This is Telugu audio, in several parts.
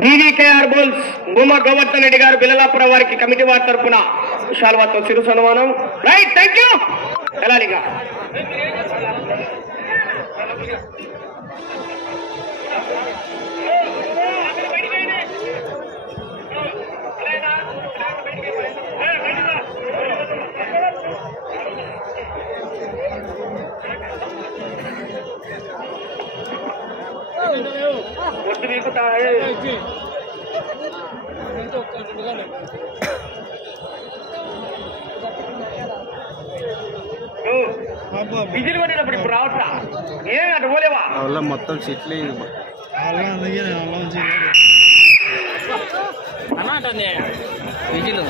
బీవీకేఆర్ బుల్స్ భూమా గోవర్ధన్ రెడ్డి గారు బిల్లలాపురం వారికి కమిటీ వారి తరఫున విశాలవాతో చిరు సన్మానం రైట్ థ్యాంక్ యూ వెళ్ళాలిగా ఒట్టు వీకుతా విజిల్ కొట్టినప్పుడు ఇప్పుడు రావట్లా ఏ అటు పోలేవా వల్ల మొత్తం చెట్లు విజిల్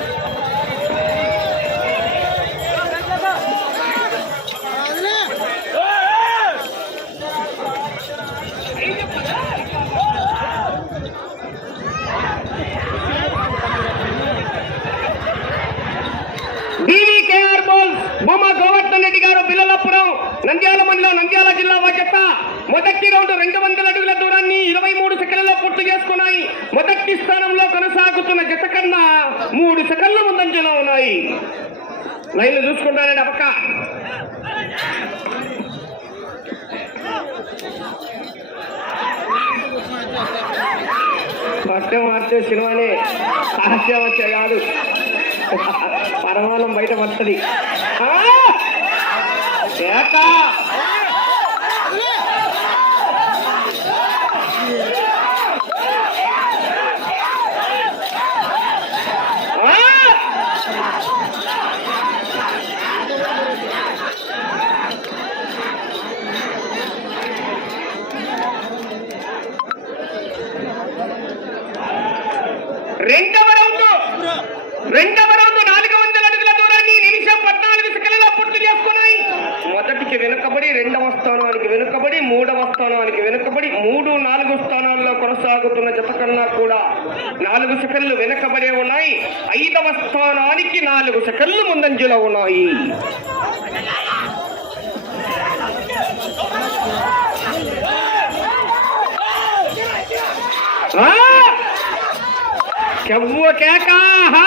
బీవీకేఆర్ బోల్ గోవర్ధన్ రెడ్డి గారు బిల్లలపురం నంద్యాల మండలం నంద్యాల జిల్లా వాజెత్త మొదటి రౌండ్ రెండు వందల అడుగుల దూరాన్ని ఇరవై మూడు సెకండ్లలో పూర్తి చేసుకున్నాయి. మొదటి స్థానంలో కొనసాగుతున్న జత కన్నా మూడు సెకండ్ల ముందంజలో ఉన్నాయి. లైన్లు చూసుకుంటానండి అపక్క పట్టే మార్చే సినిమానే హాస్యవచ్చ కాదు. పరమాణం బయట పడుతుంది. ఆ! చేత రెండవ రౌండ్ రెండవ రౌండ్ నాలుగు వందల అడుగుల దూరాన్ని నిమిషం పద్నాలుగు సెకండ్లలో పూర్తి చేసుకున్నాయి మొదటికి వెనుకబడి రెండవ స్థానానికి వెనుకబడి మూడవ స్థానానికి వెనుకబడి మూడు నాలుగు స్థానాల్లో కొనసాగుతున్న జత కన్నా కూడా నాలుగు సెకండ్లు వెనుకబడే ఉన్నాయి ఐదవ వరుస కళ్ళు ముందంజలో ఉన్నాయి. కేకాహా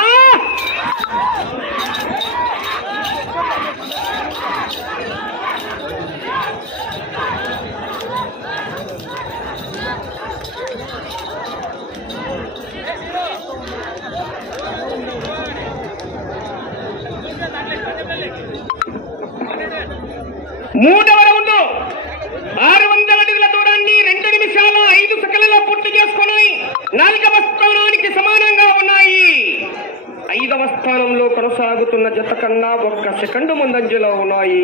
మూడవ రౌండ్ ఆరు వందల అడుగుల దూరాన్ని రెండు నిమిషాల ఐదు సెకండ్లలో పూర్తి చేసుకుని నాలుగవ స్థానానికి సమానంగా ఉన్నాయి. ఐదవ స్థానంలో కొనసాగుతున్న జత కన్నా ఒక్క సెకండ్ ముందంజలో ఉన్నాయి.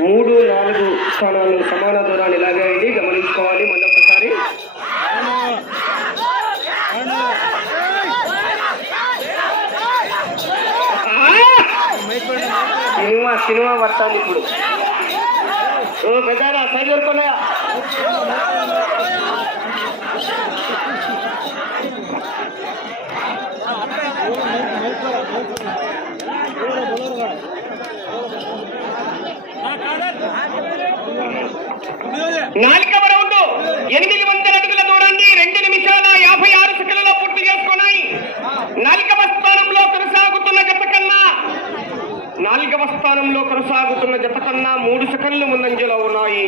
మూడు నాలుగు స్థానాలు సమాన దూరాన్ని ఇలాగే గమనించుకోవాలి మళ్ళొకసారి సినిమా సినిమా పడతాను ఇప్పుడు. ఓ పెద్దారా సైడ్ దొరుకున్నా నాలుగవ రౌండ్ ఎనిమిది వందల అడుగుల దూరాన్ని రెండు నిమిషాల యాభై ఆరు సెకండ్లలో పూర్తి చేసుకున్నాయి నాలుగవ స్థానంలో కొనసాగుతున్న జత కన్నా నాలుగవ స్థానంలో కొనసాగుతున్న జత కన్నా మూడు సెకండ్లు ముందంజలో ఉన్నాయి.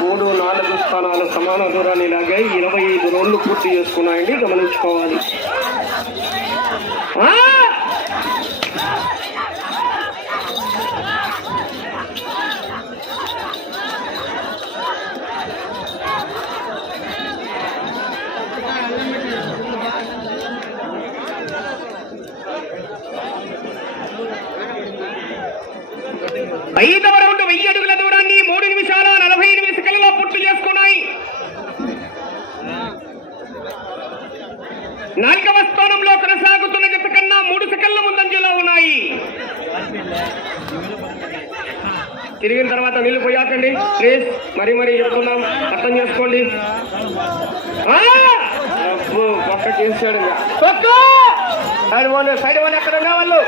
మూడు నాలుగు స్థానాలు సమాన దూరాన్ని ఇలాగే ఇరవై ఐదు రోడ్లు పూర్తి చేసుకున్నాయండి. గమనించుకోవాలి ఆ! ఐదవ రౌండ్ వెయ్యి అడుగుల దూరాన్ని మూడు నిమిషాల నలభై ఎనిమిది సెకండ్లలో పూర్తి చేసుకున్నాయి. నాలుగవ స్థానంలో కొనసాగుతున్న జత కన్నా మూడు సెకండ్ల ముందంజలో ఉన్నాయి. తిరిగిన తర్వాత నీళ్ళు పోయాకండి ప్లీజ్ మరీ మరీ చెప్తున్నాం. అర్థం చేసుకోండి. పక్క! చేశాడు సైడ్ ఎక్కడ వాళ్ళు?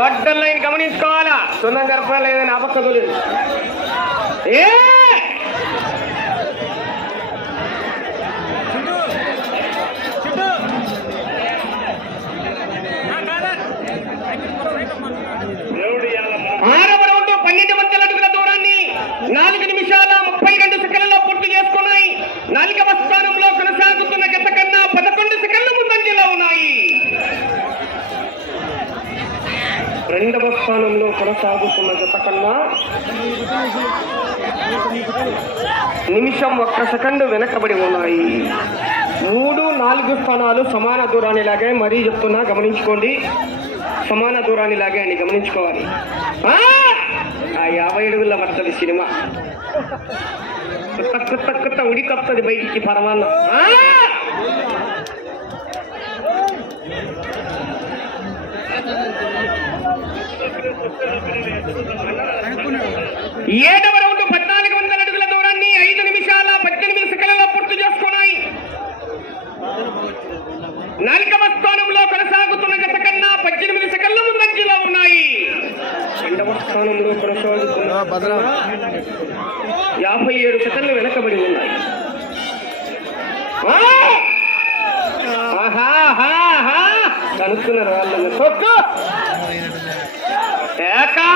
వడ్డల్ లైన్ గమనించుకోవాలా? సున్నం గర్భాలు ఏదైనా అపక్కదు లేదు ఏ ఆరవ రౌండ్ పన్నెండు వందల అడుగుల దూరాన్ని నాలుగు నిమిషాల ముప్పై రెండు సెకండ్లలో పూర్తి చేసుకున్నాయి నాలుగవ స్థానంలో కొనసాగుతున్న గత కన్నా పదకొండు సెకండ్లు ముందంజలో ఉన్నాయి రెండవ స్థానంలో కొనసాగుతున్న నిమిషం ఒక్క సెకండ్ వెనకబడి ఉన్నాయి. మూడు నాలుగు స్థానాలు సమాన దూరాన్ని లాగే మరీ చెప్తున్నా గమనించుకోండి. సమాన దూరాన్ని లాగే గమనించుకోవాలి. ఆ! యాభై అడుగుల పడుతుంది సినిమా. కొత్త కొత్త కొత్త ఉడికొస్తుంది బయటికి పరమాన్న ఆ! ఏడవ రౌండ్ పద్నాలుగు వందల అడుగుల దూరాన్ని ఐదు నిమిషాల పద్దెనిమిది సెకండ్లలో పూర్తి చేసుకున్నాయి. నాలుగవ స్థానంలో కొనసాగుతున్న గత కన్నా పద్దెనిమిది సెకండ్ల ముందంజలో ఉన్నాయి. రెండవ స్థానంలో కొనసాగుతున్న యాభై ఏడు సెకండ్లు వెనకబడి ఉన్నాయి. ఆ! ఆహా, ఏకా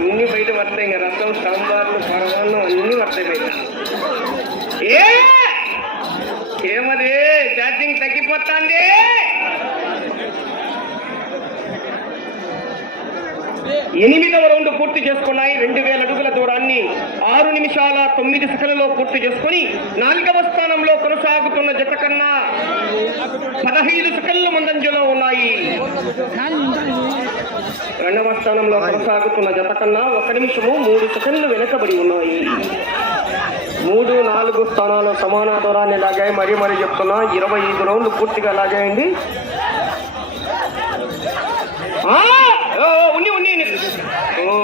అన్ని బయట పడతాయి ఇంకా రసం సాంబార్లు పరమాన్నం అన్ని పడతాయి బయట. ఏ! ఏమది? ఛార్జింగ్ తగ్గిపోతాంది? ఎనిమిదవ రౌండ్ పూర్తి చేసుకున్నాయి రెండు వేల అడుగుల దూరాన్ని ఆరు నిమిషాల తొమ్మిది సెకండ్లలో పూర్తి చేసుకుని నాలుగవ స్థానంలో కొనసాగుతున్న జత కన్నా పదహైదు సెకండ్ల ముందంజలో ఉన్నాయి. రెండవ స్థానంలో కొనసాగుతున్న జత కన్నా ఒక నిమిషము మూడు సెకండ్లు వెనుకబడి ఉన్నాయి. మూడు నాలుగు స్థానాలు సమాన దూరాన్ని లాగాయి. మరీ మరీ చెప్తున్నా ఇరవై ఐదు రౌండ్లు పూర్తిగా లాగాయండి ఆ! ఓ, ఓ, ఉన్ని ఉన్ని ఉన్ని. ఓ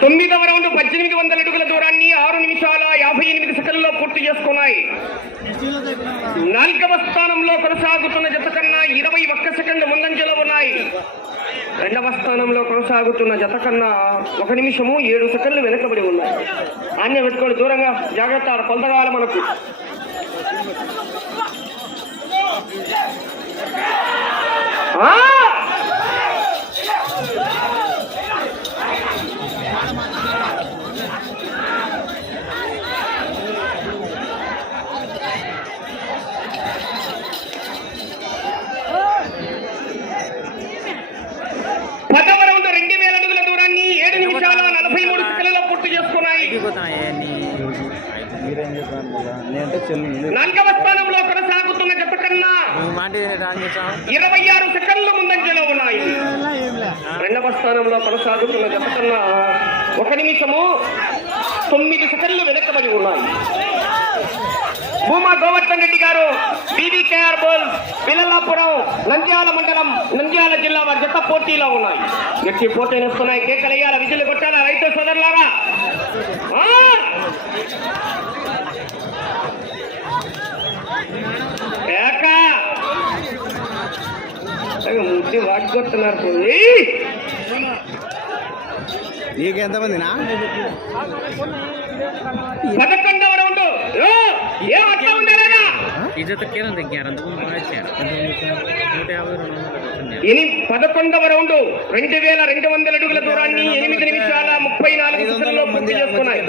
తొమ్మిదవ రౌండ్ పద్దెనిమిది వందల అడుగుల దూరాన్ని ఆరు నిమిషాల యాభై ఎనిమిది సెకండ్లలో పూర్తి చేసుకున్నాయి నాలుగవ స్థానంలో కొనసాగుతున్న జత కన్నా ఇరవై ఒక్క సెకండ్ ముందంజలో ఉన్నాయి రెండవ స్థానంలో కొనసాగుతున్న జత కన్నా ఒక నిమిషము ఏడు సెకండ్లు వెనకబడి ఉన్నాయి ఆన్య పెట్టుకోండి దూరంగా జాగ్రత్త ఆడ కొలత కావాలి మనకు ఆ! నాలుగవ స్థానంలో కొనసాగుతున్న జత కన్నా ఇరవై ఆరు సెకండ్లు ముందంజలో ఉన్నాయి. రెండవ స్థానంలో కొనసాగుతున్న జత కన్నా ఒక నిమిషము తొమ్మిది సెకండ్లు వెనకబడి ఉన్నాయి. భూమా గోవర్ధన్ రెడ్డి గారు బీవీకేఆర్ బోల్ పిల్లలాపురం నంద్యాల మండలం నంద్యాల జిల్లా వారి జత పోటీలో ఉన్నాయి. గట్టి పోటీనిస్తున్నాయి కేకలయ్యాల విజులు కొట్టాల? రైతు సోదరులారా ఆ! ఏక వచ్చి వాడుకొస్తున్నారు పోయి నీకు ఎంతమందినా పదకొండవ రౌండ్. పదకొండవ రౌండ్. రెండు వేల రెండు వందల అడుగుల దూరాన్ని ఎనిమిది నిమిషాల ముప్పై నాలుగు సెకండ్లో పూర్తి చేసుకున్నాయి.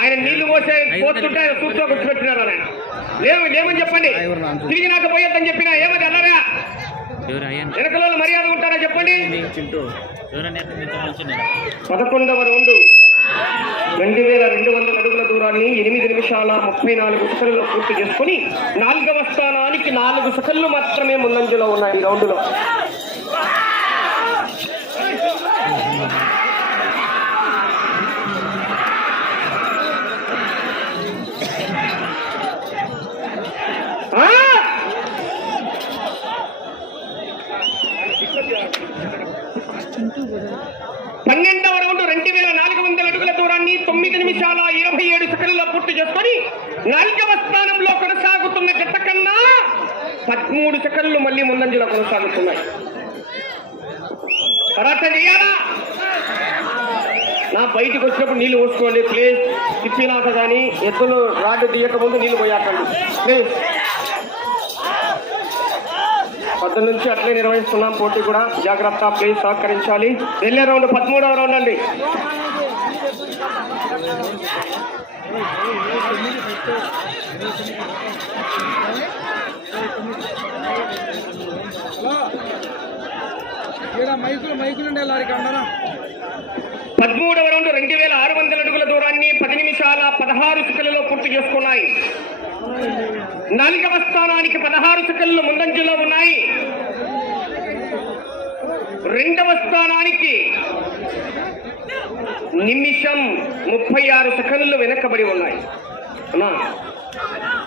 ఆయన నీళ్ళు పోసే పోతుంటే ఆయన కూర్చో కూర్చోబెట్టినారు ఆయన. లేవు లేమని చెప్పండి. తిరిగి నాకు పోయొద్దని చెప్పినా ఏమది అన్నారా వెనకలో మర్యాద ఉంటారా చెప్పండి? పదకొండవ రౌండ్. రెండు వేల రెండు వందల అడుగుల దూరాన్ని ఎనిమిది నిమిషాల ముప్పై నాలుగు సెకండ్లో పూర్తి చేసుకుని నాలుగవ స్థానానికి నాలుగు సెకండ్లు మాత్రమే ముందంజలో ఉన్నాయి ఈ రౌండ్లో. పన్నెండవ రౌండ్ రెండు వేల నాలుగు వందల అడుగుల దూరాన్ని తొమ్మిది నిమిషాల ఇరవై ఏడు సెకండ్లో పూర్తి చేసుకొని నాలుగవ స్థానంలో కొనసాగుతున్న జట్ట కన్నా పదమూడు సెకండ్లు మళ్ళీ ముందంజలో కొనసాగుతున్నాయి. తర్వాత చేయాలా? నా బయటకు వచ్చినప్పుడు నీళ్ళు పోసుకోండి ప్లేస్ తిప్పినాక కానీ ఎత్తులు రాడ్డు తీయక ముందు నీళ్ళు పోయాకండి. ప్లేస్ పద్దు నుంచి అట్లే నిర్వహిస్తున్నాం. పోటీ కూడా జాగ్రత్త ప్లీజ్ సహకరించాలి. వెళ్ళే రౌండ్ పదమూడవ రౌండ్ అండి. పదమూడవ రౌండ్ రెండు వేల ఆరు వందల అడుగుల దూరాన్ని పది నిమిషాల పదహారు సెకండ్లలో పూర్తి చేసుకున్నాయి. నాలుగవ స్థానానికి పదహారు సెకండ్లు ముందంజలో ఉన్నాయి. రెండవ స్థానానికి నిమిషం ముప్పై ఆరు సెకండ్లు వెనకబడి ఉన్నాయి. అమ్మా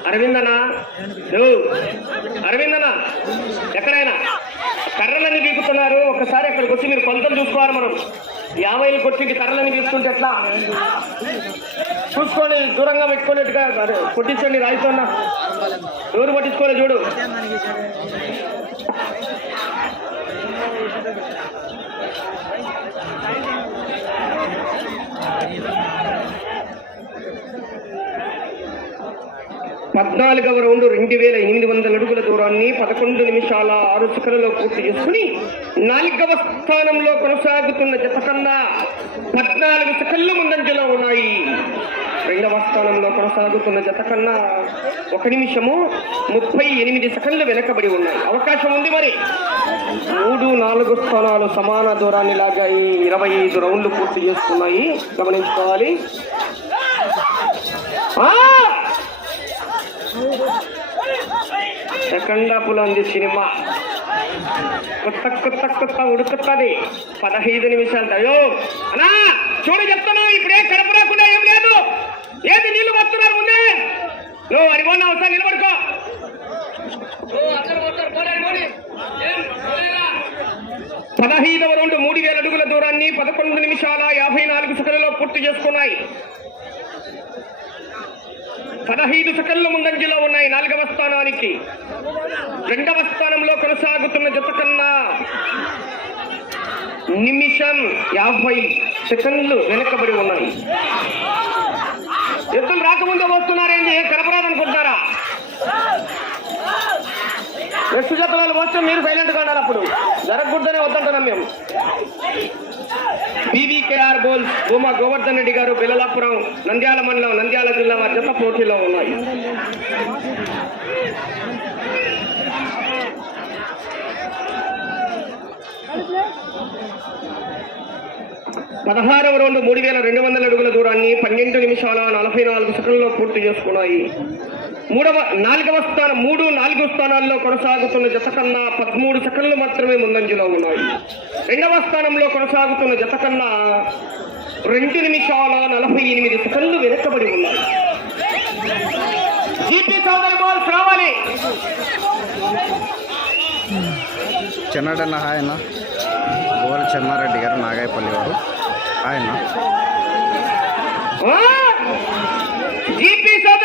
అరవిందనా? అరవిందనా? ఎక్కడైనా? కర్రలన్నీ బీకుతున్నారు ఒకసారి అక్కడికి వచ్చి మీరు కొలతలు చూసుకోవాలి మనం. యాభైలు కొట్టింటి కర్రలన్నీ తీసుకుంటే ఎట్లా? చూసుకోండి దూరంగా పెట్టుకునేట్టుగా అరే, కొట్టించండి రాయితోన్నా ఎవరు పట్టించుకోలే చూడు. పద్నాలుగవ రౌండ్ రెండు వేల ఎనిమిది వందల అడుగుల దూరాన్ని పదకొండు నిమిషాల ఆరు సెకండ్లలో పూర్తి చేసుకుని నాలుగవ స్థానంలో కొనసాగుతున్న జత కన్నా పద్నాలుగు సెకండ్లు ముందంజలో ఉన్నాయి. రెండవ స్థానంలో కొనసాగుతున్న జత కన్నా ఒక నిమిషము ముప్పై ఎనిమిది సెకండ్లు వెనకబడి ఉన్నాయి. అవకాశం ఉంది మరి. మూడు నాలుగు స్థానాలు సమాన దూరాన్ని లాగాయి. ఇరవై ఐదు రౌండ్లు పూర్తి చేస్తున్నాయి గమనించుకోవాలి. ఆ! ఉంది సినిమా. కొత్త కొత్త కొత్త ఉడుకుతుంది. పదహైదు నిమిషాలు అయ్యో అనా చూడు చెప్తాను ఇప్పుడే కడప రాకుండా ఏం లేదు. ఏది నీళ్ళు వస్తున్నారు ముందే నువ్వు అడిగొన్నా ఒకసారి నిలబడుకో. పదహైదవ రెండు మూడు వేల అడుగుల దూరాన్ని పదకొండు నిమిషాల యాభై నాలుగు సెకండ్లలో పూర్తి చేసుకున్నాయి. పదహైదు సెకండ్ల ముందంజలో ఉన్నాయి నాలుగవ స్థానానికి. రెండవ స్థానంలో కొనసాగుతున్న జత కన్నా నిమిషం యాభై సెకండ్లు వెనకబడి ఉన్నాయి. ఎత్తులు రాకముందే వస్తున్నారేంటి కనపడాలనుకుంటారా ఎస్సు జతలు వస్తే మీరు సైలెంట్గా ఉన్నారు అప్పుడు. జరగకూడదనే వద్దంటున్నాం మేము. బీవీకేఆర్ బోల్ భూమా గోవర్ధన్ రెడ్డి గారు బిల్లలాపురం నంద్యాల మండలం నంద్యాల జిల్లా వారి పోటీలో ఉన్నాయి. పదహారవ రౌండ్ మూడు వేల రెండు వందల అడుగుల దూరాన్ని పన్నెండు నిమిషాల నలభై నాలుగు సెకండ్లో పూర్తి చేసుకున్నాయి. మూడవ నాలుగవ స్థానం మూడు నాలుగు స్థానాల్లో కొనసాగుతున్న జత కన్నా పదమూడు సెకండ్లు మాత్రమే ముందంజలో ఉన్నాయి. రెండవ స్థానంలో కొనసాగుతున్న జత కన్నా రెండు నిమిషాల నలభై ఎనిమిది సెకండ్లు వెనకబడి ఉన్నాయి. జీపీ చౌదరి బాల్స్ రావాలి చెన్నడన్న హాయ్ అన్న. గోల చెన్నారెడ్డి గారు నాగాయపల్లి హాయ్ అన్న! జీపీ గారు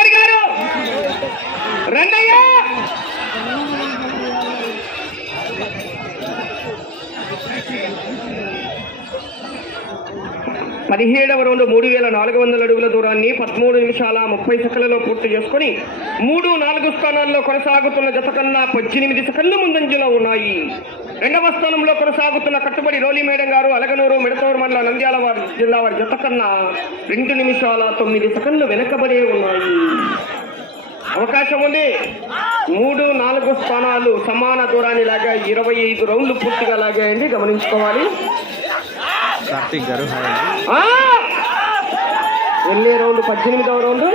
రండయ్యా! పదిహేడవ రౌండ్ మూడు వేల నాలుగు వందల అడుగుల దూరాన్ని పదమూడు నిమిషాల ముప్పై సెకండ్లలో పూర్తి చేసుకొని మూడు నాలుగు స్థానాల్లో కొనసాగుతున్న జత కన్నా పద్దెనిమిది సెకండ్లు ముందంజలో ఉన్నాయి. రెండవ స్థానంలో కొనసాగుతున్న కట్టుబడి రోలి మేడం గారు అలగనూరు మిడతూరు మండల నంద్యాల వారి జిల్లా వారి జత కన్నా రెండు నిమిషాల తొమ్మిది సెకండ్లు వెనకబడే ఉన్నాయి. అవకాశం ఉంది. మూడు నాలుగు స్థానాలు సమాన దూరాన్ని లాగా ఇరవై ఐదు రౌండ్లు పూర్తిగా లాగాయండి. గమనించుకోవాలి. కార్తీక్ గారు! వెళ్ళే రౌండ్ పద్దెనిమిదవ రౌండ్.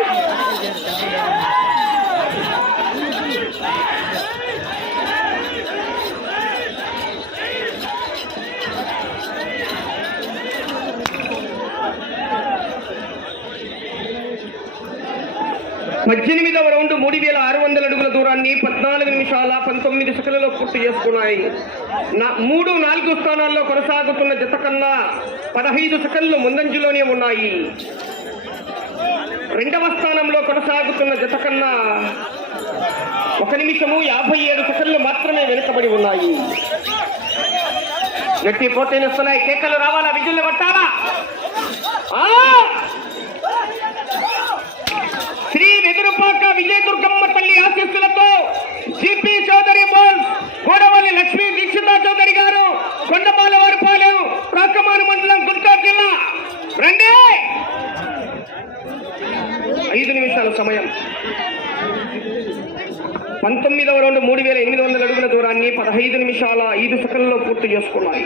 పద్దెనిమిదవ రౌండ్ మూడు వేల ఆరు వందల అడుగుల దూరాన్ని పద్నాలుగు నిమిషాల పంతొమ్మిది సెకండ్లలో పూర్తి చేసుకున్నాయి. నా- మూడు నాలుగు స్థానాల్లో కొనసాగుతున్న జత కన్నా పదహైదు సెకండ్లు ముందంజలోనే ఉన్నాయి. రెండవ స్థానంలో కొనసాగుతున్న జత కన్నా ఒక నిమిషము యాభై ఏడు సెకండ్లు మాత్రమే వెనుకబడి ఉన్నాయి. గట్టి పోటీనిస్తున్నాయి కేకలు రావాలా? విజులు పట్టాలా ఆ! శ్రీ వెదురుపాక విజయదుర్గమ్మ తల్లి ఆశీస్సులతో జిపి చౌదరి బోల్ గోడవల్లి లక్ష్మీ దీక్షిత చౌదరి గారు కొండపాల వారిపాలెం రాకమాను మండలం గుంటూరు జిల్లా రండి ఐదు నిమిషాల సమయం పంతొమ్మిదవ రౌండ్ మూడు వేల ఎనిమిది వందల అడుగుల దూరాన్ని పదహైదు నిమిషాల ఐదు సెకండ్లో పూర్తి చేసుకున్నాయి.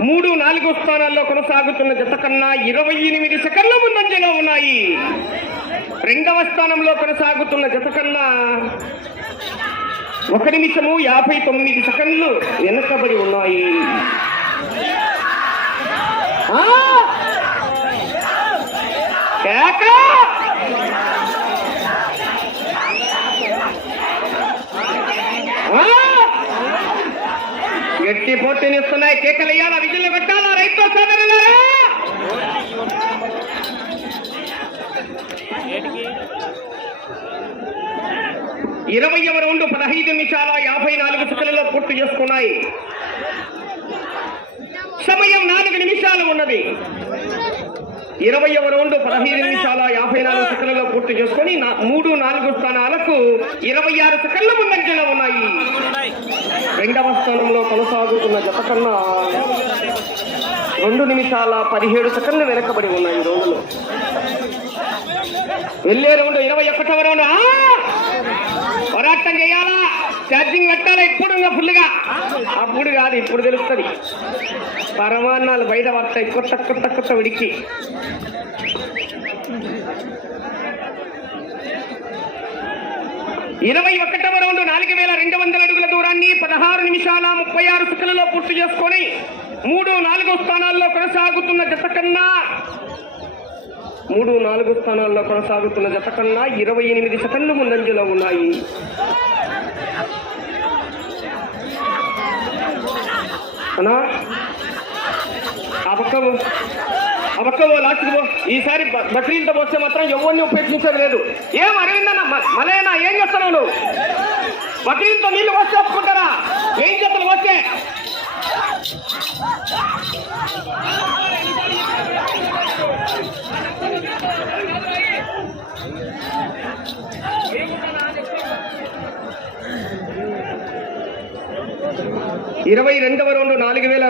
మూడు నాలుగు స్థానాల్లో కొనసాగుతున్న జత కన్నా ఇరవై ఎనిమిది సెకండ్ల ముందంజలో ఉన్నాయి. రెండవ స్థానంలో కొనసాగుతున్న జత కన్నా ఒక నిమిషము యాభై తొమ్మిది సెకండ్లు వెనుకబడి ఉన్నాయి ఆ! కేక! ఆ! గట్టి పోటీనిస్తున్నాయి కేకలు వేయాలా విజులు పెట్టాలా? రైతు సోదరులారా? ఇరవై రెండు పదహైదు నిమిషాల యాభై నాలుగు సెకండ్లలో పూర్తి చేసుకున్నాయి. సమయం నాలుగు నిమిషాలు ఉన్నది. ఇరవైవ రౌండ్ పదహైదు నిమిషాల యాభై నాలుగు సెకండ్లలో పూర్తి చేసుకొని మూడు నాలుగు స్థానాలకు ఇరవై ఆరు సెకండ్ల ముందంజన ఉన్నాయి. రెండవ స్థానంలో కొనసాగుతున్న జత కన్నా రెండు నిమిషాల పదిహేడు సెకండ్లు వెనకబడి ఉన్నాయి ఈ వెళ్ళే రౌండ్ ఇరవై ఒకటవ రౌండ్. పోరాటం చేయాలా? ఛార్జింగ్ పెట్టాలా? ఇప్పుడు ఇంకా ఫుల్గా అప్పుడు కాదు ఇప్పుడు తెలుస్తుంది. పరమాన్నాలు బయట పడతాయి. కొత్త కొత్త కొత్త విడికి. ఇరవై ఒకటవ రౌండ్ నాలుగు వేల రెండు వందల అడుగుల దూరాన్ని పదహారు నిమిషాల ముప్పై ఆరు సెకండ్లలో పూర్తి చేసుకొని మూడు నాలుగు స్థానాల్లో కొనసాగుతున్న జత కన్నా మూడు నాలుగు స్థానాల్లో కొనసాగుతున్న జత కన్నా ఇరవై ఎనిమిది సెకండ్లు ముందంజలో ఉన్నాయి. అనా ఆ పక్క లాస్ట్కి పో. ఈసారి బ- పోస్తే మాత్రం ఎవరిని ఉపేక్షించేది లేదు. ఏం అరవిందన్న మలేనా ఏం చేస్తున్నావు నువ్వు? బక్రీద్తో నీళ్ళు వస్తే ఒప్పుకుంటారా? ఏం చేతలు వస్తే ఇరవై రెండవ రౌండ్ నాలుగు వేల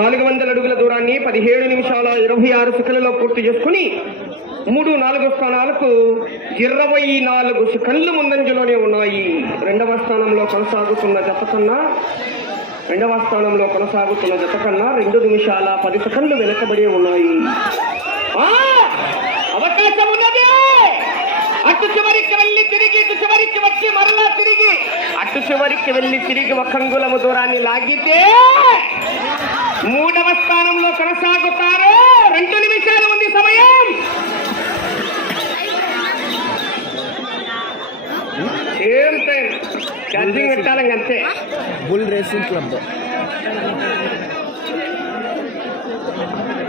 నాలుగు వందల అడుగుల దూరాన్ని పదిహేడు నిమిషాల ఇరవై ఆరు సెకండ్లలో పూర్తి చేసుకుని మూడు నాలుగు స్థానాలకు ఇరవై నాలుగు సెకండ్లు ముందంజలోనే ఉన్నాయి. రెండవ స్థానంలో కొనసాగుతున్న జత కన్నా రెండవ స్థానంలో కొనసాగుతున్న జత కన్నా రెండు నిమిషాల పది సెకండ్లు వెనకబడి ఉన్నాయి. అవకాశం అటు చివరికి వెళ్ళి తిరిగి ఇటు చివరికి వచ్చి మరలా తిరిగి. అటు చివరికి వెళ్ళి తిరిగి ఒక అంగుళము దూరాన్ని లాగితే మూడవ స్థానంలో కొనసాగుతారు. రెండు నిమిషాలు ఉంది సమయం. సేమ్ టైం ఛార్జింగ్ పెట్టాలి అంతే. Bull racing club.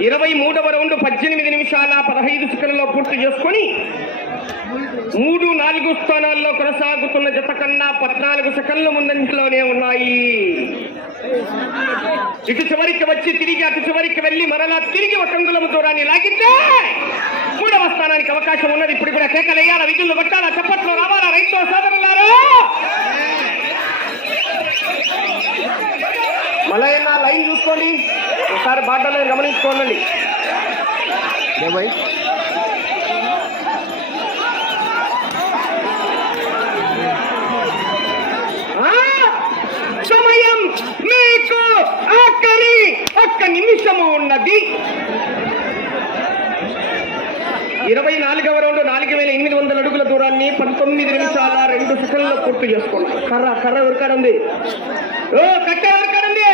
ఇరవై మూడవ రౌండ్ పద్దెనిమిది నిమిషాల పదహైదు సెకండ్లలో పూర్తి చేసుకొని మూడు నాలుగు స్థానాల్లో కొనసాగుతున్న జత కన్నా పద్నాలుగు సెకండ్ల ముందంజలోనే ఉన్నాయి. ఇటు చివరికి వచ్చి తిరిగి అటు చివరికి వెళ్ళి మరలా తిరిగి ఒక అంగుళం దూరాన్ని లాగితే మూడవ స్థానానికి అవకాశం ఉన్నది. ఇప్పుడు కూడా కేకలేయాల? విధులు పట్టాలా? చప్పట్లు రావాలా? రైతు సోదరులారు? మలయన్న లైన్ చూసుకోండి. ఒకసారి బాటలో గమనించుకోండి. మీకు ఆఖరి ఒక్క నిమిషము ఉన్నది. ఇరవై నాలుగవ రౌండ్ నాలుగు వేల ఎనిమిది వందల అడుగుల దూరాన్ని పంతొమ్మిది నిమిషాల రెండు సెకండ్లో పూర్తి చేసుకోండి. కర్ర కర్ర ఉరకడుంది ఓ కట్ట ఉరకడుంది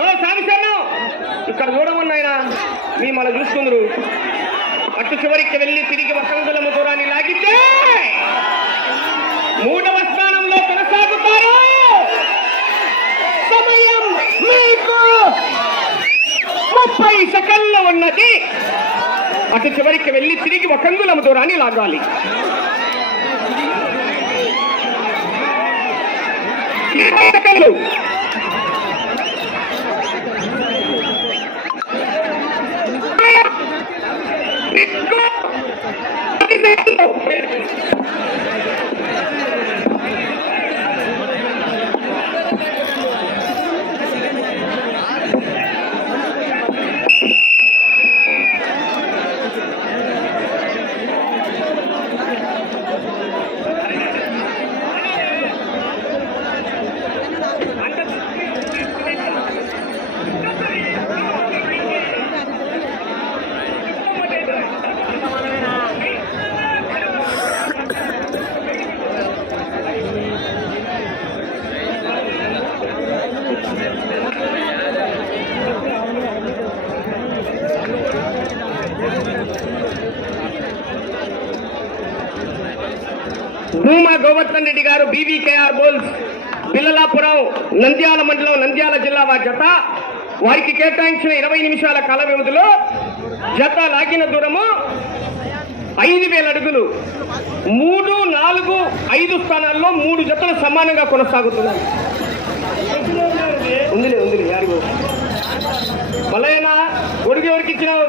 ఓ సాగిసన్నం ఇక్కడ చూడమని ఆయన మీ మన చూసుకుందరు. అటు చివరికి వెళ్ళి తిరిగి వసంతులము దూరాన్ని లాగితే మూడవ స్థానంలో కొనసాగుతారు సమయం ఇసకల్లో ఉన్నది. అటు చివరికి వెళ్ళి తిరిగి ఒక అంగుళం దూరాన్ని లాగాలి. ఇరవై సెకండ్లు భూమా గోవర్ధన్ రెడ్డి గారు బీవీకేఆర్ బోల్స్ పిల్లలాపురం నంద్యాల మండలం నంద్యాల జిల్లా వారి జత. వారికి కేటాయించిన ఇరవై నిమిషాల కాల వ్యవధిలో జత లాగిన దూరము ఐదు వేల అడుగులు. మూడు నాలుగు ఐదు స్థానాల్లో మూడు జతలు సమానంగా కొనసాగుతున్నాయి. ఉందిలే ఉందిలే మలయనా మల్లయ్యనా కొడుకు ఎవరికి ఇచ్చినావు?